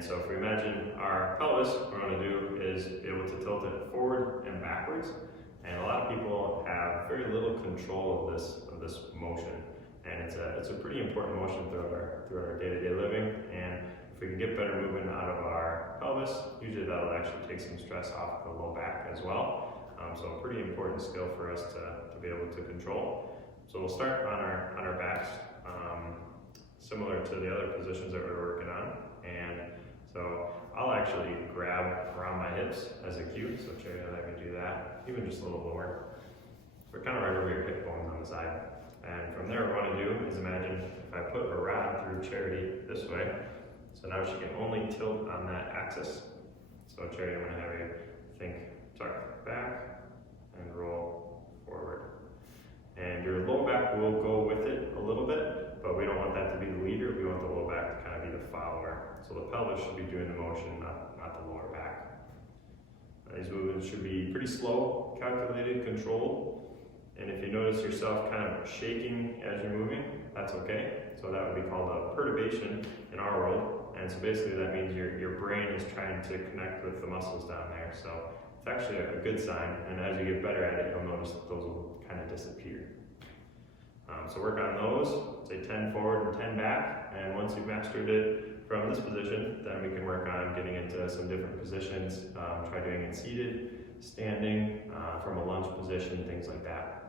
And so if we imagine our pelvis, what we want to do is be able to tilt it forward and backwards. And a lot of people have very little control of this motion. And it's a pretty important motion throughout our day-to-day living. And if we can get better movement out of our pelvis, usually that'll actually take some stress off the low back as well. So a pretty important skill for us to be able to control. So we'll start on our backs, similar to the other positions that we're working on. And so I'll actually grab around my hips as a cue. So Cherry, I'll have you do that, even just a little lower. We're kind of right over your hip bones on the side. And from there, what we want to do is imagine if I put a rod through Charity this way. So now she can only tilt on that axis. So Charity, I'm going to have you think tuck back and roll forward. And your low back will go with it a little bit, but we don't want that to be the leader. We want the low back to kind of be the follower. So the pelvis should be doing the motion, not the lower back. These movements should be pretty slow, calculated, controlled. And if you notice yourself kind of shaking as you're moving, that's okay. So that would be called a perturbation in our world. And so basically that means your brain is trying to connect with the muscles down there. So it's actually a good sign. And as you get better at it, you'll notice that those will kind of disappear. So work on those, say 10 forward and 10 back. And once you've mastered it from this position, then we can work on getting into some different positions. Try doing it seated, standing, from a lunge position, things like that.